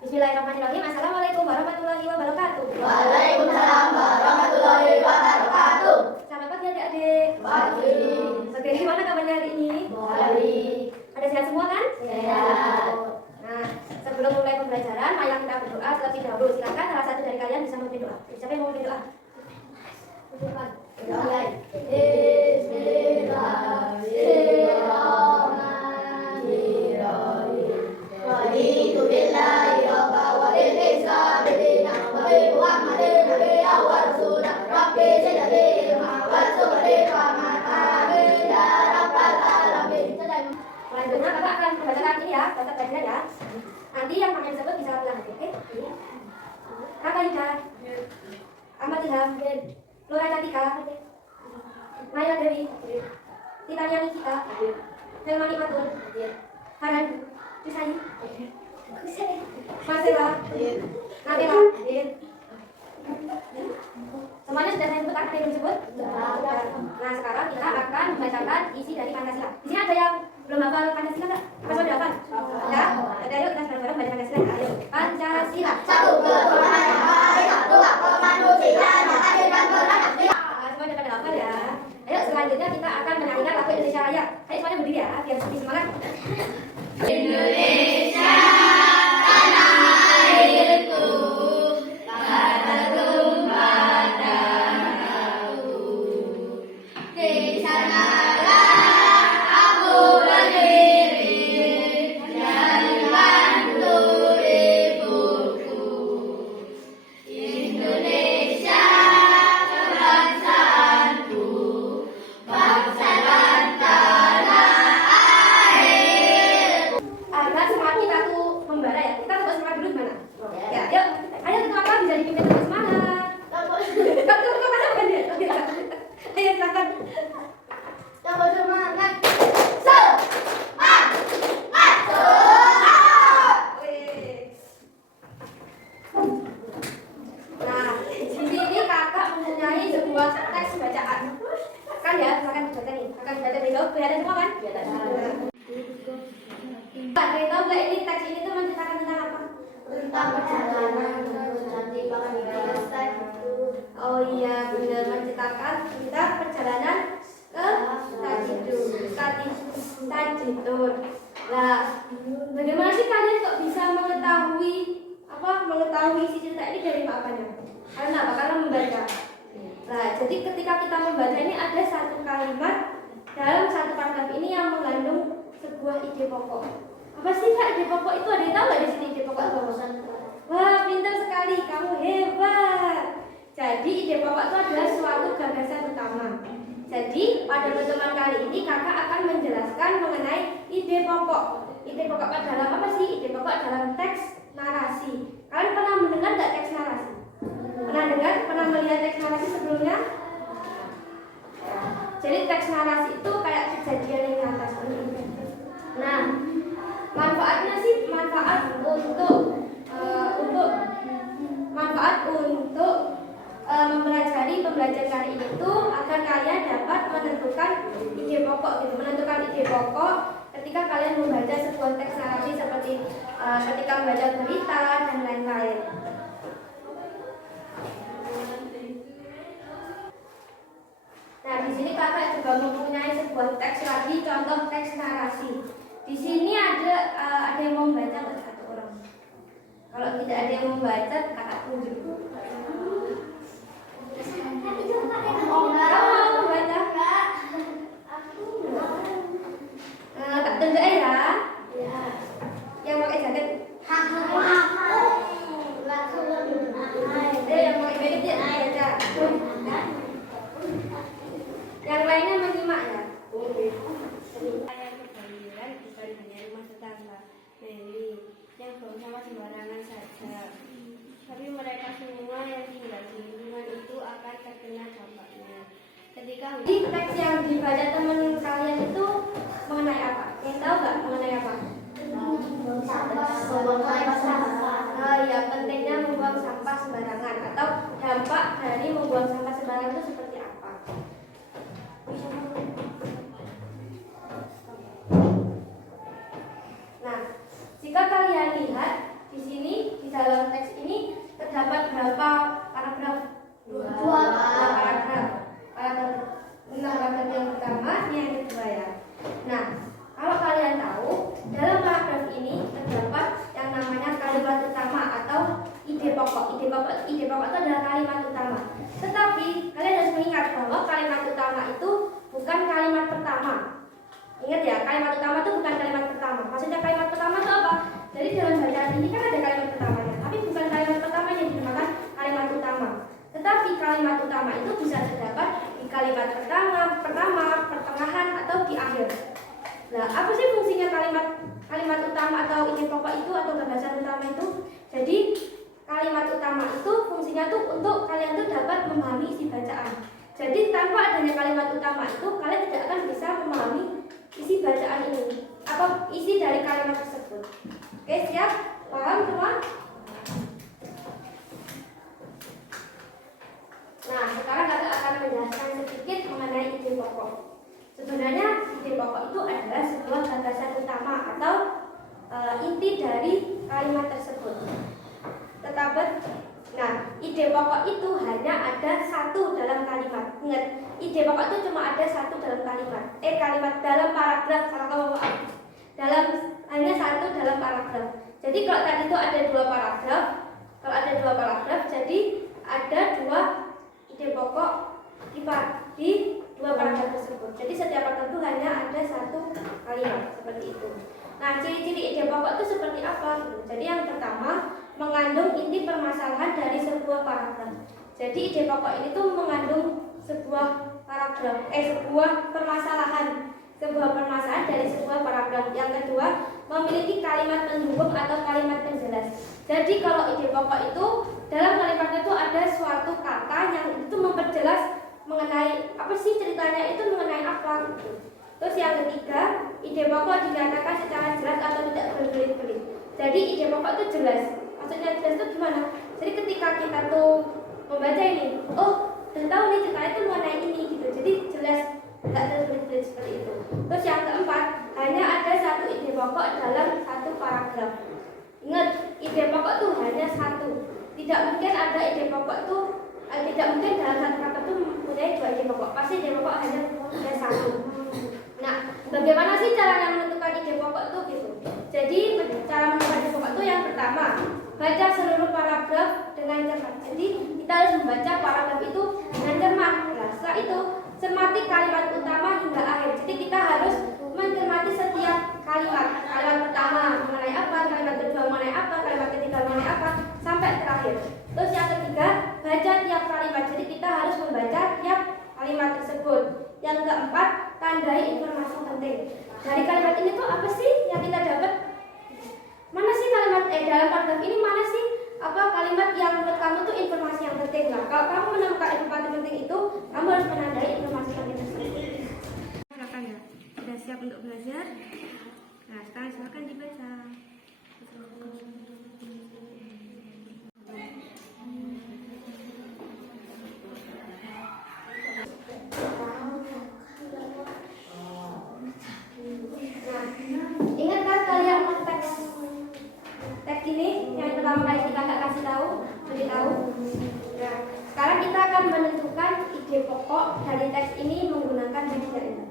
Bismillahirrahmanirrahim. Assalamualaikum warahmatullahi wabarakatuh. Waalaikumsalam warahmatullahi wabarakatuh. Selamat pagi adik-adik. Pagi. Oke, gimana kabarnya hari ini? Baik. Ada sehat semua kan? Sehat. Nah, sebelum mulai pembelajaran, mari kita berdoa terlebih dahulu. Silakan salah satu dari kalian bisa memimpin doa. Siapa yang mau memimpin doa? Bismillahirrahmanirrahim. Raditu billahi rabba wa bil Islam dinan wa bi Muhammadin nabiyyan wa rasulan. Rabbi zidni ilma warzuqni fahman. Amin ya rabbal alamin. Selanjutnya kakak akan membacakan ini ya, baca pelajaran ya. Nanti yang kalian sebut bisa ulang lagi, oke? Kakak Ida, Ahmad Ilham, Nura Cantika, Maya Dewi, Titania Nikita, Helmani Matur, Farhan Kusai, Marcela, Nabila, semuanya sudah saya sebut, ada yang disebut? Nah, sekarang kita akan membacakan isi dari Pancasila. Di sini ada yang belum hafal Pancasila nggak? Apa sudah hafal? Ya? Ada, yuk kita bareng-bareng baca Pancasila ya. Ayo. Pancasila. Satu ketuhanan yang maha esa, dua kemanusiaan yang adil dan beradab. Semua udah pada hafal ya. Ayo selanjutnya kita akan menyanyikan lagu Indonesia Raya. Ayo semuanya berdiri ya, biar lebih semangat. Indonesia tanah airku, tanah tumpah darahku. Di sanalah aku berdiri dan bantu ibuku. Indonesia kebangsaanku, bangsa dan tanah airku. Agar semangat kita tuh membara ya. Kita coba semangat dulu gimana? Ya, yuk. Ayo kita apa bisa dipimpin terus semangat. Kamu masa bukan dia? Oke. Ayo silakan. Coba semangat. Wih. Nah, di sini kakak mempunyai sebuah teks bacaan. Kan ya, silakan dibaca nih. Akan dibaca besok. Kelihatan semua kan? Pak, kalian tahu nggak ini teks ini tuh menceritakan tentang apa? Tentang perjalanan menuju nanti bakal dibahas itu. Oh iya, benar, menceritakan tentang perjalanan ke Tajitur. Nah, bagaimana sih kalian kok bisa mengetahui isi cerita ini dari apanya? Karena apa? Karena membaca. Nah, jadi ketika kita membaca ini ada satu kalimat dalam satu paragraf ini yang mengandung sebuah ide pokok. Apa sih kak ide pokok itu? Ada yang tahu nggak di sini ide pokok itu? Wah, pintar sekali, kamu hebat. Jadi ide pokok itu adalah suatu gagasan utama. Jadi pada pertemuan kali ini kakak akan menjelaskan mengenai ide pokok. Ide pokok dalam apa sih? Ide pokok dalam teks narasi. Kalian pernah mendengar nggak teks narasi? Pernah dengar? Pernah melihat teks narasi sebelumnya? Jadi teks narasi itu kayak kejadian yang nyata seperti itu. Nah, manfaatnya sih manfaat untuk mempelajari pembelajaran kali itu agar kalian dapat menentukan ide pokok gitu. Menentukan ide pokok ketika kalian membaca sebuah teks narasi seperti ketika membaca berita dan lain-lain. Nah, di sini kakak juga mempunyai sebuah teks lagi, contoh teks narasi. Di sini ada yang mau membaca nggak satu orang? Kalau tidak ada yang membaca, kakak tunjuk. Kamu mau membaca? Tak tunjuk ya. Yang pakai jaket. Yang pakai jaket dia baca. Yang lainnya menyimak ya. Saya kebanjiran bukan hanya rumah tetangga Meli yang buang sampah sembarangan saja, tapi mereka semua yang tinggal di lingkungan itu akan terkena dampaknya. Ketika di teks yang dibaca teman kalian itu mengenai apa? Yang tahu nggak mengenai apa? Oh ya, pentingnya membuang sampah sembarangan atau dampak dari membuang sampah sembarangan itu seperti apa? Nah, jika kalian lihat di sini pokok itu adalah kalimat utama. Tetapi kalian harus mengingat bahwa kalimat utama itu bukan kalimat pertama. Ingat ya, kalimat utama itu bukan kalimat pertama. Maksudnya kalimat pertama itu apa? Jadi dalam bacaan ini kan ada kalimat pertamanya, tapi bukan kalimat pertama yang dinamakan kalimat utama. Tetapi kalimat utama itu bisa terdapat di kalimat pertama, pertengahan, atau di akhir. Nah, apa sih fungsinya kalimat utama atau ide pokok itu atau gagasan utama itu? Jadi kalimat utama itu fungsinya tuh untuk kalian tuh dapat memahami isi bacaan. Jadi tanpa adanya kalimat utama itu kalian tidak akan bisa memahami isi bacaan ini atau isi dari kalimat tersebut. Oke, siap? Paham semua? Nah, sekarang kakak akan menjelaskan sedikit mengenai ide pokok. Sebenarnya ide pokok itu adalah sebuah gagasan utama atau inti dari kalimat tersebut. Nah, ide pokok itu hanya ada satu dalam kalimat. Ingat, ide pokok itu cuma ada satu dalam kalimat. Kalimat dalam paragraf, hanya satu dalam paragraf. Jadi kalau tadi itu ada dua paragraf, jadi ada dua ide pokok di dua paragraf tersebut. Jadi setiap paragraf itu hanya ada satu kalimat seperti itu. Nah, ciri-ciri ide pokok itu seperti apa? Jadi yang pertama, mengandung inti permasalahan dari sebuah paragraf. Jadi ide pokok ini tuh mengandung sebuah permasalahan dari sebuah paragraf. Yang kedua, memiliki kalimat pendukung atau kalimat penjelas. Jadi kalau ide pokok itu dalam kalimatnya itu ada suatu kata yang itu memperjelas mengenai apa sih ceritanya itu mengenai apa gitu. Terus yang ketiga, ide pokok dinyatakan secara jelas atau tidak berbelit-belit. Jadi ide pokok itu jelas. Maksudnya jelas itu gimana? Jadi ketika kita tuh membaca ini, oh, udah tahu nih ceritanya itu mengenai ini gitu. Jadi jelas, nggak terbelit-belit seperti itu. Terus yang keempat, hanya ada satu ide pokok dalam satu paragraf. Ingat, ide pokok tuh hanya satu. Tidak mungkin ada ide pokok tuh tidak mungkin dalam satu paragraf itu mempunyai dua ide pokok. Pasti ide pokok hanya satu. Nah, bagaimana sih caranya menentukan ide pokok itu gitu? Jadi cara menentukan ide pokok itu yang pertama, baca seluruh paragraf dengan cermat. Jadi kita harus membaca paragraf itu dengan cermat. Nah, setelah itu cermati kalimat utama hingga akhir. Jadi kita harus mencermati setiap kalimat. Kalimat pertama mengenai apa, kalimat kedua mengenai apa, kalimat ketiga mengenai apa, sampai terakhir. Terus yang ketiga, baca tiap kalimat. Jadi kita harus membaca tiap kalimat tersebut. Yang keempat, tandai informasi penting. Dari kalimat ini tuh apa sih yang kita dapat? Mana sih kalimat dalam paragraf ini mana sih apa kalimat yang menurut kamu tuh informasi yang penting? Nah, kalau kamu menemukan informasi penting itu, kamu harus menandai informasi penting tersebut. Silakan ya, sudah siap untuk belajar? Nah, sekarang silakan dibaca. Ingat kan kalian teks ini yang pertama kali kakak kasih tahu, beritahu. Nah, sekarang kita akan menentukan ide pokok dari teks ini menggunakan tidak ini.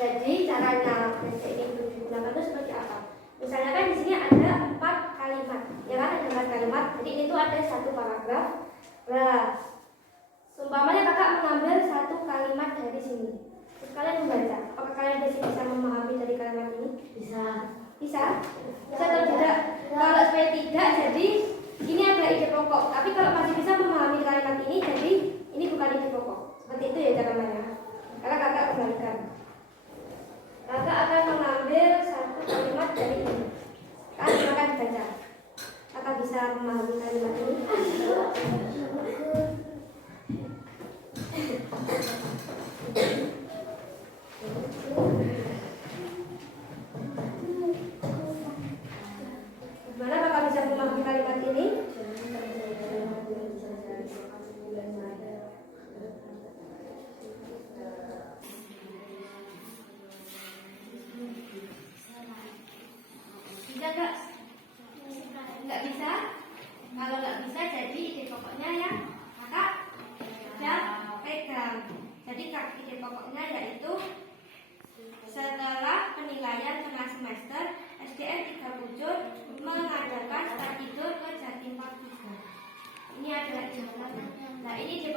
Jadi caranya ini digunakan itu seperti apa? Misalnya kan di sini ada 4 kalimat, ya kan ada 4 kalimat. Jadi ini tuh ada satu paragraf. Nah, seumpamanya kakak mengambil satu kalimat dari sini. Terus kalian membaca. Apakah kalian bisa memahami dari kalimat ini? Bisa. Bisa? Bisa atau tidak? Kalau supaya tidak, jadi ini ada ide pokok. Tapi kalau masih bisa memahami kalimat ini, jadi ini bukan ide pokok. Seperti itu ya caranya. Karena kakak kembalikan. Kakak akan mengambil satu kalimat dari ini. Silakan dibaca. Kakak bisa memahami kalimat ini?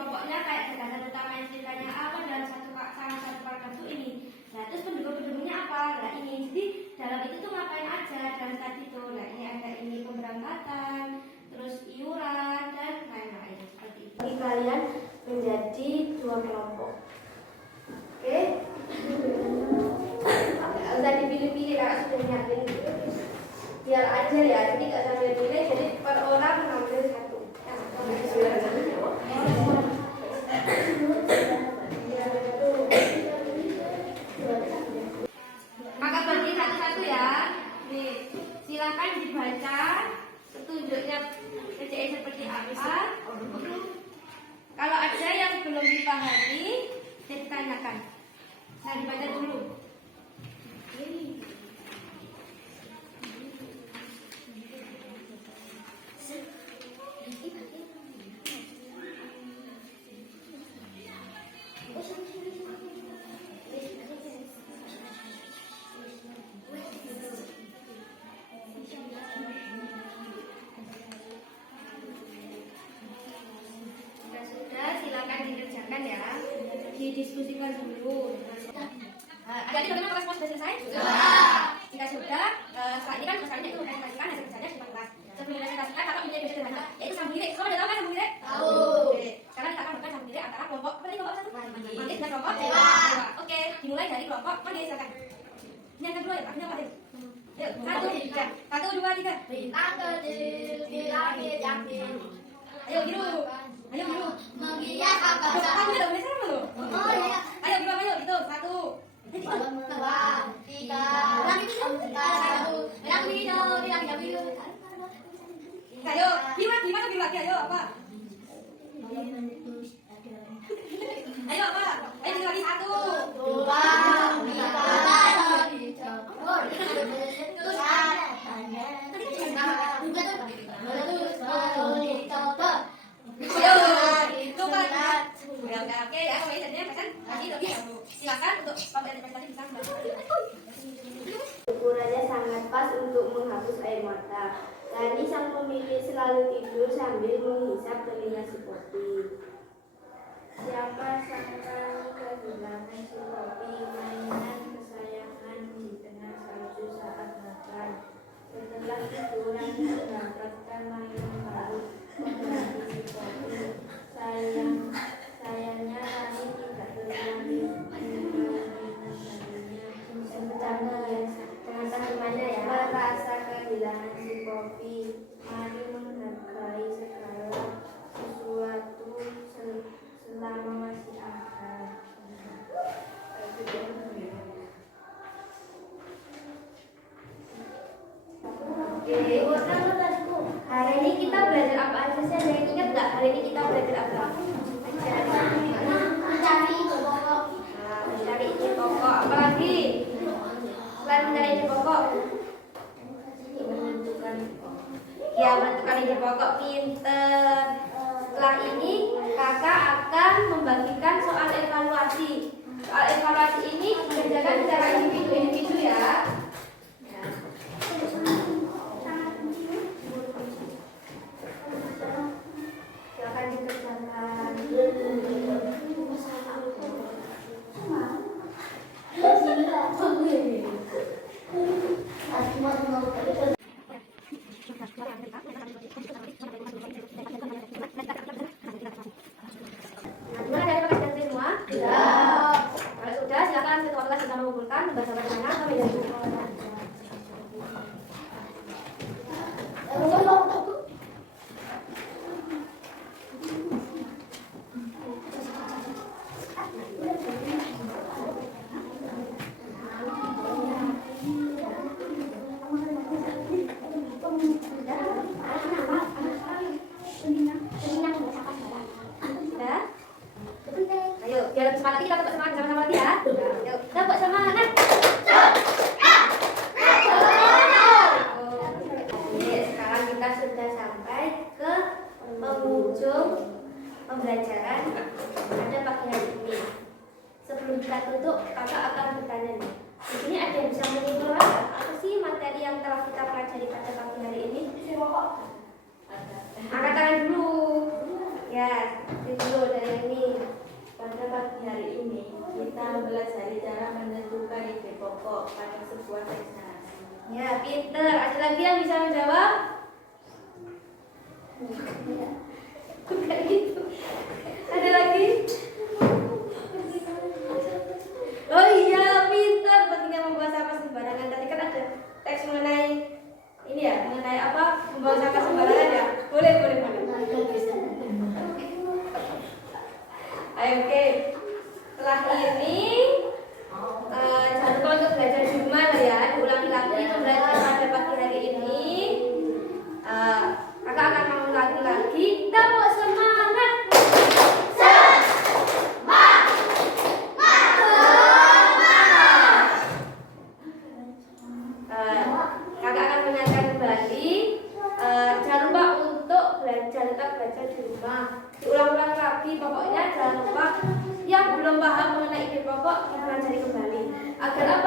pokoknya kayak gagasan utama yang ceritanya apa dalam salah satu paragraf itu ini. Nah terus pendukung-pendukungnya apa? Nah ini, jadi dalam itu tuh ngapain aja dalam tadi tuh. Nah ini ada ini pemberangkatan, terus iuran dan lain-lain seperti itu. Bagi kalian menjadi dua kelompok. Oke? Nggak usah dipilih-pilih, kakak sudah nyiapin biar aja ya, jadi nggak sambil pilih, jadi per orang ngambil satu. Maka bagi satu-satu ya. Nih, silakan dibaca petunjuknya PCE seperti apa. Kalau ada yang belum dipahami, ditanyakan. Nah, dibaca dulu. Sudah, silakan dikerjakan ya. Didiskusikan dulu. Adik-adik bagaimana respons sudah selesai? Jika sudah, setelah ini kan masalahnya itu presentasikan hasil kerjanya di kelas. Sebelum presentasikan, kakak punya ide sederhana, yaitu sambung diri. Kamu udah tahu kan sambung diri? Tahu. Oke. Sekarang kita akan melakukan sambung diri antara kelompok. Apa tadi kelompok satu? Manggis dan kelompok dewa. Oke, dimulai dari kelompok manggis, silakan. Ini yang kedua ya, Pak. Ini apa tadi? Yuk, 1, 2, 3. Bintang kecil di langit yang biru. Ayo biru. Ayo biru. Menghias Kamu angkasa. udah boleh sama lu? Oh iya. Ayo biru, ayo itu 1. 2, 3, 1. Yang hijau, yang biru. Ayo, gimana biru lagi? Ayo apa? Ayo apa? Ayo biru lagi 1. 2, 3, hijau. Oke ya, kalau jadinya pesan kasih lebih dahulu. Silakan untuk presentasi bisa ukurannya sangat pas untuk menghapus air mata. Tani sang pemilik selalu tidur sambil menghisap telinga si Poppy. Siapa sangka kehilangan si Poppy, mainan kesayangan di tengah salju saat makan. Setelah tiduran mendapatkan mainan baru mengganti si Poppy. Sayangnya Rani tidak terlambat merasa kehilangan si Poppy. Mari menghargai segala sesuatu selama masih ada. Hari ini kita belajar apa aja sih? Ada yang ingat nggak? Hari ini kita belajar apa? Mencari ide pokok. Apalagi selain mencari ide pokok, menentukan ide pokok. Pinter. Setelah ini kakak akan membagikan soal evaluasi. Soal evaluasi ini dikerjakan secara individu ya. Silakan dikerjakan. Gimana dari pekerjaan semua? Kalau sudah, silakan ketua kelas kita mengumpulkan tugas-tugas mana sampai jam 7. Ayo, biar semangat lagi, kita tepuk semangat sama-sama lagi ya. Yuk, tepuk semangat. Oke, sekarang kita sudah sampai ke penghujung pembelajaran pada pagi hari ini. Sebelum kita tutup, kakak akan bertanya nih. Di sini ada yang bisa menyimpulkan apa sih materi yang telah kita pelajari pada pagi hari ini? Angkat tangan dulu. Ya, dulu dari ini. Pada pagi hari ini, kita mempelajari cara menentukan ide pokok pada sebuah teks narasi. Ya, pinter. Ada lagi yang bisa menjawab? Bukan gitu. Ada lagi? Oh iya, pinter. Pentingnya membuang sampah sembarangan. Tadi kan ada teks mengenai ini ya, mengenai apa? Membuang sampah sembarangan ya. Boleh. Ayo, oke. Setelah ini jangan lupa untuk belajar di rumah ya. Diulangi lagi pembelajaran pada pagi hari ini. Kakak akan mengulangi lagi. Tepuk semangat. Kakak akan mengingatkan kembali. Jangan lupa untuk tetap belajar di rumah. Diulang-ulang lagi. Pokoknya jangan lupa yang belum paham mengenai ide pokok dipelajari kembali. Agar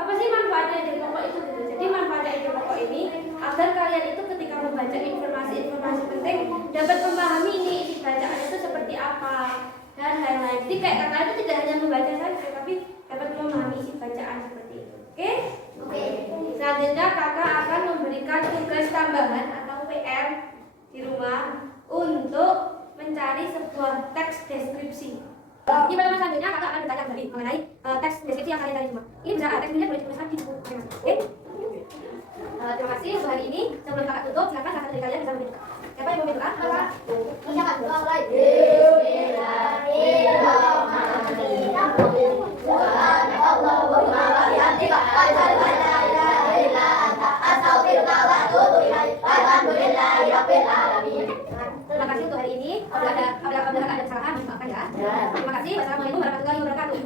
apa sih manfaatnya ide pokok itu gitu. Jadi manfaatnya ide pokok ini agar kalian itu ketika membaca informasi penting dapat memahami ini isi bacaan itu seperti apa dan lain-lain. Jadi kayak kakak itu tidak hanya membaca saja, tapi dapat memahami isi bacaan seperti itu. Oke? Oke. Selanjutnya kakak akan memberikan tugas tambahan atau PR di rumah untuk mencari sebuah teks deskripsi. Di pertemuan selanjutnya kakak akan bertanya kembali mengenai teks deskripsi yang kalian cari semua. Ini bisa teksnya boleh dituliskan di buku kalian. Oke? Terima kasih untuk hari ini. Sebelum kakak tutup, silakan salah satu dari kalian bisa membentuk. Siapa yang mau membentuk? Ucapkan doa mulai. Bismillahirrahmanirrahim. Subhanallah wa bihamdihi. Asyhadu an la ilaha illa anta, astaghfiruka wa atubu ilaik. Alhamdulillahirabbil alamin. Terima kasih untuk hari ini. Apabila ada kesalahan, maafkan ya. Terima kasih. Wassalamualaikum warahmatullahi wabarakatuh.